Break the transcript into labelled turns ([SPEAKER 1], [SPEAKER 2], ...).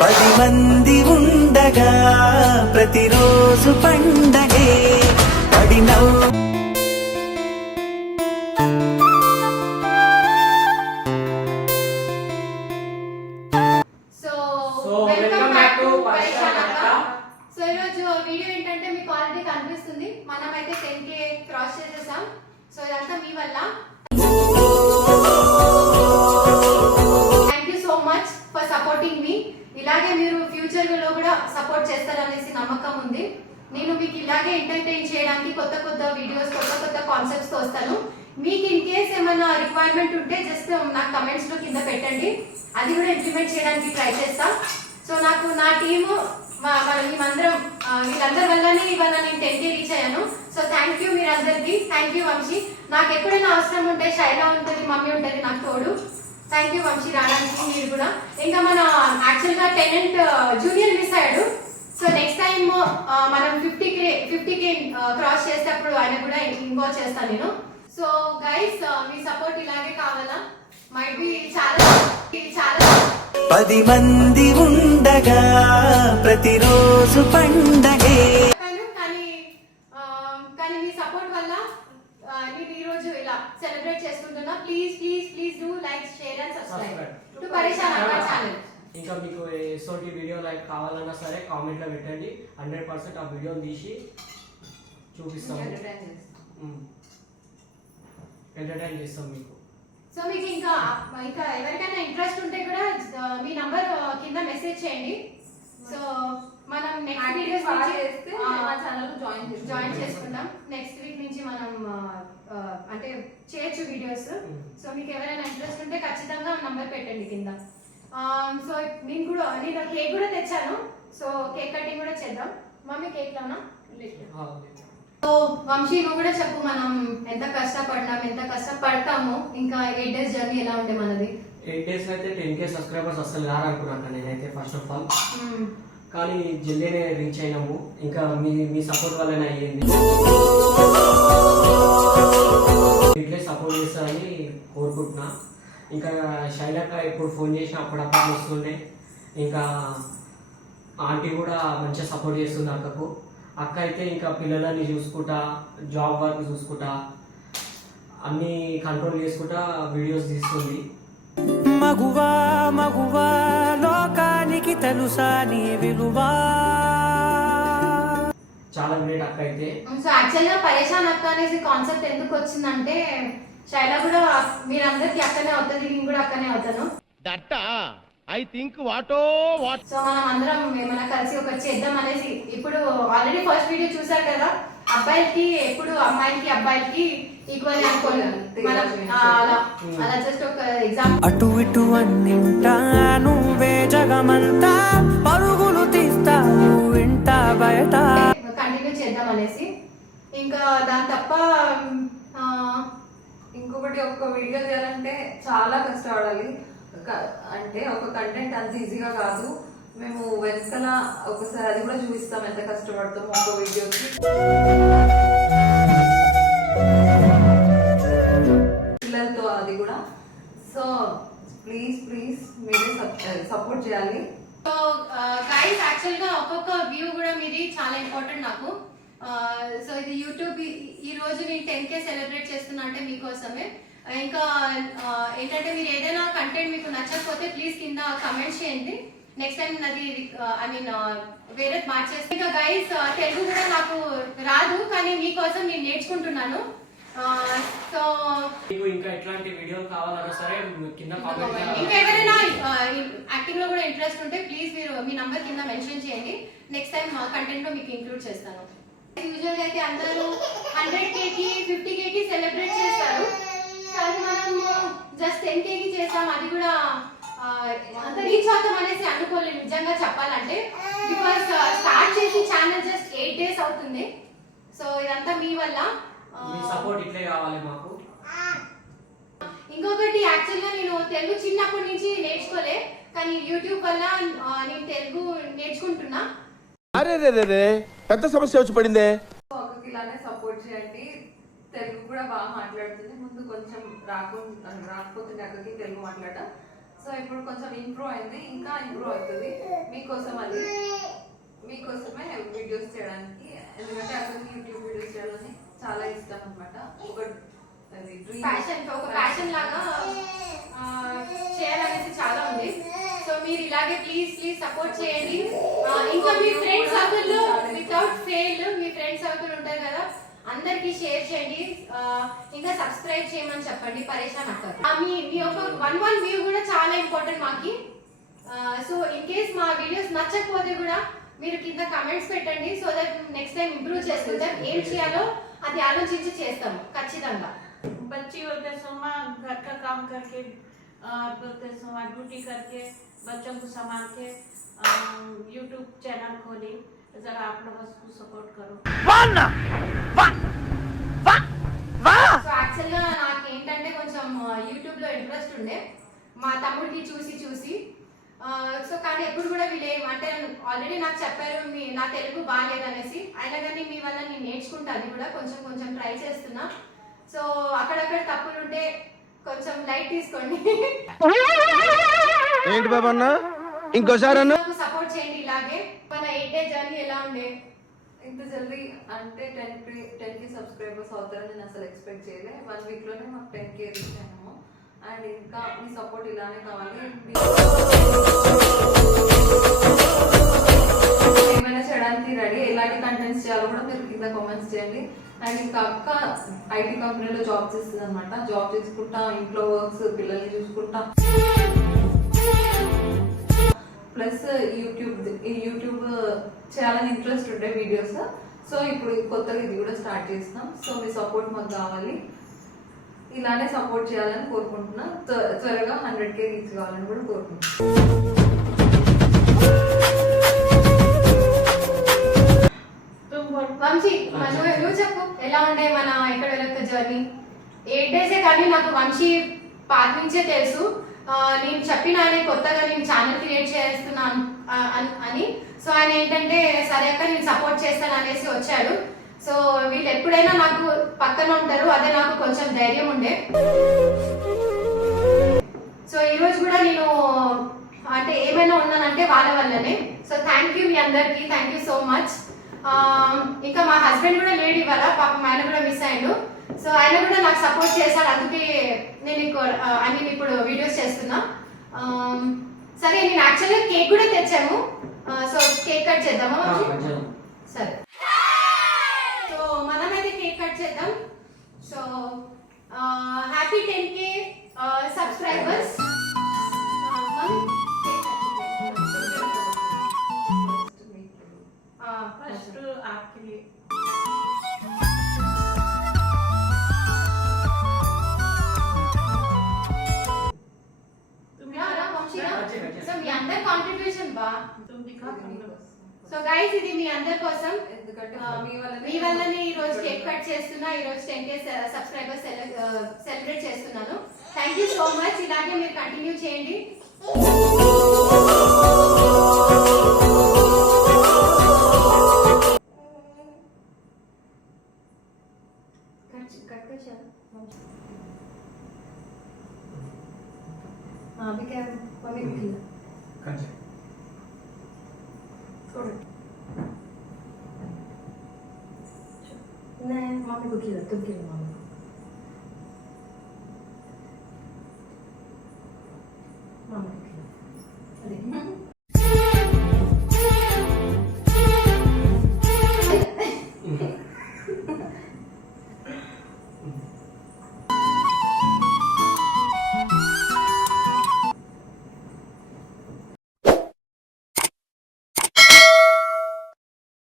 [SPEAKER 1] పది మంది ఉండగా ప్రతిరోజు పండగే. పడి నవ్వు.
[SPEAKER 2] సో ఈరోజు వీడియో ఏంటంటే మీకు ఆల్రెడీ కనిపిస్తుంది. మనమైతే టెన్ కే క్రాస్ చేసేసాం. సో ఇదంతా మీ వల్ల. సపోర్టింగ్ మీ ఇలాగే మీరు ఫ్యూచర్లో కూడా సపోర్ట్ చేస్తారనేసి నమ్మకం ఉంది. నేను మీకు ఇలాగే ఎంటర్టైన్ చేయడానికి కొత్త కొత్త వీడియోస్ కొత్త కొత్త కాన్సెప్ట్స్తో వస్తాను. మీకు ఇన్ కేస్ ఏమైనా రిక్వైర్మెంట్ ఉంటే జస్ట్ నాకు కమెంట్స్లో కింద పెట్టండి. అది కూడా ఇంప్లిమెంట్ చేయడానికి ట్రై చేస్తా. సో నాకు నా టీము మేమందరం వీళ్ళందరి వల్లనే ఇవాళ నేను టెన్ కే రీచ్ అయ్యాను. సో థ్యాంక్ యూ మీరందరికీ. Thank you Vamshi. నాకు ఎప్పుడైనా అవసరం ఉంటే శైలా ఉంటుంది మమ్మీ ఉంటుంది నాకు తోడు. థ్యాంక్ యూ వంశీ రావడానికి మీరు కూడా. ఇంకా మన యాక్చువల్గా టెనెంట్ జూనియర్ మిస్ అయ్యాడు. సో నెక్స్ట్ టైం మనం fifty K fifty K cross చేసేటప్పుడు ఆయన కూడా ఇంకో చేస్తాను నేను. సో గైస్ uh, మీ సపోర్ట్ ఇలాగే కావాలా? మైట్ బి చాలా చాలా.
[SPEAKER 1] పది మంది ఉండగా ప్రతిరోజు పండగే
[SPEAKER 2] చెప్పాను కానీ ఆ, కానీ మీ సపోర్ట్ వల్ల ఆ, నేను ఈ రోజు ఇలా సెలబ్రేట్ చేసుకుంటున్నా please please please do like share and subscribe to పరిశాన్ అక్క ఛానల్
[SPEAKER 3] ఇంకా మీకు ఎసోటి వీడియో లైక్ కావాలన్నా సరే కామెంట్లో పెట్టండి. హండ్రెడ్ పర్సెంట్ ఆ వీడియోని తీసి చూపిస్తాము. ఎంటర్టైన్ చేస్తాం. మీకు.
[SPEAKER 2] సో మీకు ఇంకా ఇంకా ఎవరికైనా ఇంట్రెస్ట్ ఉంటే కూడా మీ నంబర్ కింద మెసేజ్ చేయండి. సో మనం నెక్స్ట్ వీడియోస్
[SPEAKER 4] చేస్తే మా ఛానల్ జాయిన్
[SPEAKER 2] జాయిన్ చేసుకుందాం నెక్స్ట్ వీక్ నుంచి మనం అంటే చేయొచ్చు వీడియోస్. సో మీకు ఎవరైనా ఇంట్రెస్ట్ ఉంటే ఖచ్చితంగా నంబర్ పెట్టండి కింద. సో నేను కూడా నేను కేక్ కూడా తెచ్చాను. సో కేక్ కటింగ్ కూడా చేద్దాం. మమ్మీ కేక్ లోనా? సో వంశీ నువ్వు కూడా చెప్పు మనం ఎంత కష్టపడినాం ఎంత కష్టపడతాము. ఇంకా ఎయిట్ డేస్ జర్నీ ఎలా ఉండే మనది?
[SPEAKER 3] ఎయిట్ డేస్ అయితే టెన్ కే సబ్స్క్రైబర్స్ అసలు రారనుకున్నాను నేనైతే ఫస్ట్ ఆఫ్ ఆల్. కానీ జల్దీనే రీచ్ అయినాము. ఇంకా మీ మీ సపోర్ట్ వల్లనే అయ్యింది. ఇట్లే సపోర్ట్ చేస్తారని కోరుకుంటున్నా. ఇంకా శైలక ఎప్పుడు ఫోన్ చేసిన అప్పుడప్పుడు వస్తుండే. ఇంకా ఆంటీ కూడా మంచిగా సపోర్ట్ చేస్తుంది అక్కకు. అక్క అయితే ఇంకా పిల్లలని చూసుకుంటా జాబ్ వర్క్ చూసుకుంటా అన్నీ కంట్రోల్ చేసుకుంటా వీడియోస్ తీస్తుంది.
[SPEAKER 1] మగువా మగువా లోకానికి తెలుసా నీ విలువా?
[SPEAKER 3] చాలా గ్రేట్ అక్క అయితే.
[SPEAKER 2] సో యాక్చువల్గా పరేషాన్ అక్క అనేసి కాన్సెప్ట్ ఎందుకు వచ్చిందంటే శైల కూడా మీరందరికి అక్కనే అవుతుంది నేను కూడా అక్కనే అవుతాను.
[SPEAKER 5] దట్ట? ఐ థింక్ వాటో వాట్?
[SPEAKER 2] సో మనం అందరం ఏమైనా కలిసి ఒకటి చేద్దాం అనేసి ఇప్పుడు ఆల్రెడీ ఫస్ట్ వీడియో చూసారు కదా అబ్బాయిలకి ఎప్పుడు అమ్మాయిలకి అబ్బాయిలకి ఈక్వల్ అనుకోలేదు. మనం అలా అలా జస్ట్ ఒక ఎగ్జాంపుల్
[SPEAKER 1] అటు ఇటు అన్నింటా నువ్వే జగమంతా. పరుగులు తీస్తావు ఇంట బయట.
[SPEAKER 2] కంటిన్యూ చేద్దాం అనేసి. ఇంకా దాని తప్ప
[SPEAKER 4] ఇంకొకటి ఒక వీడియో చేయాలంటే చాలా కష్టపడాలి. అంటే ఒక కంటెంట్ అంత ఈజీగా కాదు. మేము వెనకల ఒకసారి అది కూడా చూపిస్తాం ఎంత కష్టపడతాము ఒక వీడియోకి. పిల్లలతో అది కూడా. సో ప్లీజ్ ప్లీజ్ మీరే సపోర్ట్ చేయాలి.
[SPEAKER 2] సో గైస్ యాక్చువల్గా ఒక్కొక్క వ్యూ కూడా మీది చాలా ఇంపార్టెంట్ నాకు. సో ఇది యూట్యూబ్ ఈ- రోజు నేను టెన్ కే సెలబ్రేట్ చేస్తున్నా అంటే మీకోసమే. ఇంకా ఏంటంటే మీరు ఏదైనా కంటెంట్ మీకు నచ్చకపోతే ప్లీజ్ కింద కమెంట్ చేయండి. నెక్స్ట్ టైం నాది ఐ మీన్ వేరే మార్చేస్తే ఇంకా గైస్ తెలుగు కూడా నాకు రాదు కానీ మీకోసం నేను నేర్చుకుంటున్నాను. సో
[SPEAKER 3] మీకు ఇంకా ఎట్లాంటి వీడియోలు కావాలన్నా సరే కింద
[SPEAKER 2] ఇంకా ఎవరైనా యాక్టింగ్లో కూడా ఇంట్రెస్ట్ ఉంటే ప్లీజ్ మీరు మీ నంబర్ కింద మెన్షన్ చేయండి. నెక్స్ట్ టైం కంటెంట్లో మీకు ఇంక్లూడ్ చేస్తాను. యూజువల్గా అయితే అందరూ హండ్రెడ్ కే కి ఫిఫ్టీ కే కి సెలబ్రేట్ చేస్తారు. కానీ మనం జస్ట్ టెన్ కే కి చేసాం అది కూడా అంత రీచ్ అవుతాం అనేసి అనుకోలేదు నిజంగా చెప్పాలంటే బికాస్ స్టార్ట్ చేసి ఛానల్ జస్ట్ ఎయిట్ డేస్ అవుతుంది. సో ఇదంతా మీ వల్ల.
[SPEAKER 3] మీ సపోర్ట్ ఇట్లే కావాలి మాకు.
[SPEAKER 2] ఇంకొకటి యాక్చువల్గా నేను తెలుగు చిన్నప్పటి నుంచి నేర్చుకోలే. కానీ యూట్యూబ్ వల్ల నేను తెలుగు నేర్చుకుంటున్నా.
[SPEAKER 5] అరే రే రే రే పెద్ద సమస్య వచ్చి పడిందే?
[SPEAKER 4] ఒక్కకి ఇలానే సపోర్ట్ చేయండి. తెలుగు కూడా బాగా మాట్లాడుతుంది. ముందు కొంచెం రాకుండా రాకపోతుండే అక్కకి తెలుగు మాట్లాడ సో ఇప్పుడు కొంచెం ఇంప్రూవ్ అయింది ఇంకా ఇంప్రూవ్ అవుతుంది. మీకోసం అది. మీకోసమే వీడియోస్ చేయడానికి ఎందుకంటే అసలు యూట్యూబ్ వీడియోస్ చేయాలని చాలా ఇష్టం అనమాట ఒక
[SPEAKER 2] ప్యాషన్ ఒక ప్యాషన్ లాగా చేయాలనేసి చాలా ఉంది. సో మీరు ఇలాగే ప్లీజ్ ప్లీజ్ సపోర్ట్ చేయండి. ఇంకా మీ ఫ్రెండ్స్ సర్కిల్ వితౌట్ ఫెయిల్ మీ ఫ్రెండ్స్ సర్కిల్ ఉంటారు కదా అందరికి షేర్ చేయండి ఆ, ఇంకా సబ్స్క్రైబ్ చేయమని చెప్పండి పరేషాన్ అక్కర్ ఆ, మీ మీ యొక్క వన్ వన్ వ్యూ కూడా చాలా ఇంపార్టెంట్ మాకి సో ఇన్ కేస్ మా వీడియోస్ నచ్చకపోతే కూడా మీరు కింద కమెంట్స్ పెట్టండి so that next time improve చేసుకుంటాం ఏం చేయాలో అది ఆలోచించి చేస్తాము ఖచ్చితంగా
[SPEAKER 6] बच्ची बोलते सोमा घर का काम करके और बोलते सोमा ड्यूटी करके बच्चों को संभाल के यूट्यूब चैनल खोली જરા આપણે
[SPEAKER 2] વસ્તુ સપોર્ટ యాక్చువల్గా నాకు ఏంటంటే కొంచెం యూట్యూబ్లో ఇంట్రెస్ట్ ఉండే. మా తమ్ముడికి చూసి చూసి. సో కానీ ఎప్పుడు కూడా వీళ్ళేం అంటే ఆల్రెడీ నాకు చెప్పారు మీ నా తెలుగు బాగాలేదనేసి అయినా కానీ మీ వల్ల నేను నేర్చుకుంటా అది కూడా కొంచెం కొంచెం ట్రై చేస్తున్నా. సో అక్కడక్కడ తప్పులు ఉంటే కొంచెం లైట్ తీసుకోండి.
[SPEAKER 5] ఏంటి బాబా ఇంకోసారి
[SPEAKER 2] సపోర్ట్ చేయండి ఇలాగే. మన ఎయిట్ డే జర్నీ ఎలా ఉండే?
[SPEAKER 4] ఇంత జల్దీ అంటే టెన్కి టెన్కి సబ్స్క్రైబర్స్ అవుతారని నేను అసలు ఎక్స్పెక్ట్ చేయలే. వన్ వీక్లోనే మాకు టెన్ కే రీచ్ అయినాము. అండ్ ఇంకా మీ సపోర్ట్ ఇలానే కావాలి. ఏమైనా చేయడానికి రెడీ ఎలాంటి కంటెంట్స్ చేయాలో కూడా మీరు కింద కామెంట్స్ చేయండి. అండ్ ఇంకా అక్క ఐటీ కంపెనీలో జాబ్ చేస్తుంది అనమాట జాబ్ చేసుకుంటా ఇంట్లో వర్క్స్ పిల్లల్ని చూసుకుంటా. ప్లస్ యూట్యూబ్ యూట్యూబ్ చేయాలని ఇంట్రెస్ట్ ఉండే వీడియోస్. సో ఇప్పుడు కొత్తగా ఇది కూడా స్టార్ట్ చేస్తున్నాం. సో మీ సపోర్ట్ మాకు కావాలి. ఇలానే సపోర్ట్ చేయాలని కోరుకుంటున్నా. త్వరగా హండ్రెడ్ కే రీచ్ కావాలని కూడా
[SPEAKER 2] కోరుకుంటున్నాం. చెప్పు. ఎలా ఉండే మన ఎక్కడ జర్నీ? ఎయిట్ డేసే కానీ నాకు వంశీ పాటించే తెలుసు. నేను చెప్పిన ఆయన కొత్తగా నేను ఛానల్ క్రియేట్ చేస్తున్నాను అని సో ఆయన ఏంటంటే సరే అక్క నేను సపోర్ట్ చేస్తాను అనేసి వచ్చాడు. సో వీళ్ళు ఎప్పుడైనా నాకు పక్కన ఉంటారు అదే నాకు కొంచెం ధైర్యం ఉండే. సో ఈరోజు కూడా నేను అంటే ఏమైనా ఉన్నానంటే వాళ్ళ వల్లనే. సో థ్యాంక్ యూ మీ అందరికీ థ్యాంక్ యూ సో మచ్ ఇంకా మా హస్బెండ్ కూడా లేడు ఇవాళ పాపం ఆయన కూడా మిస్ అయ్యాడు. సో ఆయన కూడా నాకు సపోర్ట్ చేశాడు. అందుకే నేను ఐ మీన్ ఇప్పుడు వీడియోస్ చేస్తున్నా. సరే నేను యాక్చువల్గా కేక్ కూడా తెచ్చాము. సో కేక్ కట్ చేద్దాము? సరే. సో మనమైతే కేక్ కట్ చేద్దాం. So happy
[SPEAKER 6] ten K subscribers first
[SPEAKER 2] so guys ఇది మీ అందరి కోసం
[SPEAKER 4] ఎందుకంటే
[SPEAKER 2] ఆ,
[SPEAKER 4] మీ వల్ల
[SPEAKER 2] మీ వల్లనే ఈ రోజు కేక్ కట్ చేస్తున్నా ఈ రోజు టెన్ కే సబ్స్క్రైబర్స్ సెలబ్రేట్ చేస్తున్నాను థ్యాంక్ యూ సో మచ్ ఇలాగే మీరు కంటిన్యూ చేయండి కట్ కట్ చేశారు अभी क्या मम्मी को खिला 不记得都定了吗？